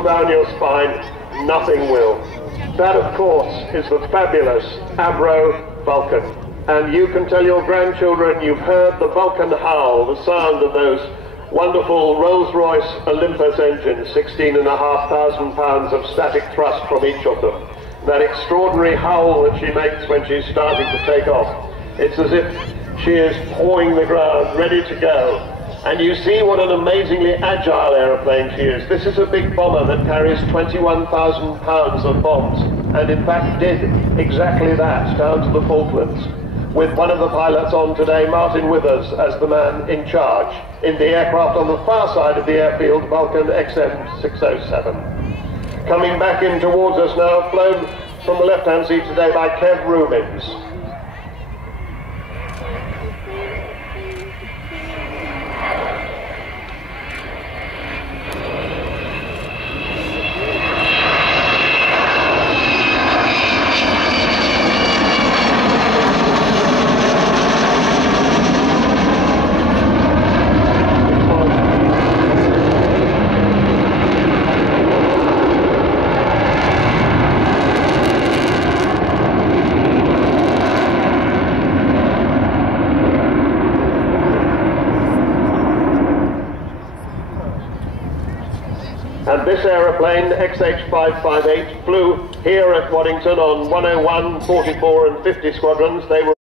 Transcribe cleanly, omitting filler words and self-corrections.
down your spine, nothing will. That, of course, is the fabulous Avro Vulcan. And you can tell your grandchildren you've heard the Vulcan howl, the sound of those wonderful Rolls-Royce Olympus engines, 16,500 pounds of static thrust from each of them. That extraordinary howl that she makes when she's starting to take off. It's as if she is pawing the ground, ready to go. And you see what an amazingly agile aeroplane she is. This is a big bomber that carries 21,000 pounds of bombs, and in fact did exactly that down to the Falklands, with one of the pilots on today, Martin Withers, as the man in charge in the aircraft on the far side of the airfield, Vulcan XM607. Coming back in towards us now, flown from the left-hand seat today by Kev Rubins. And this aeroplane, XH558, flew here at Waddington on 101, 44 and 50 squadrons. They were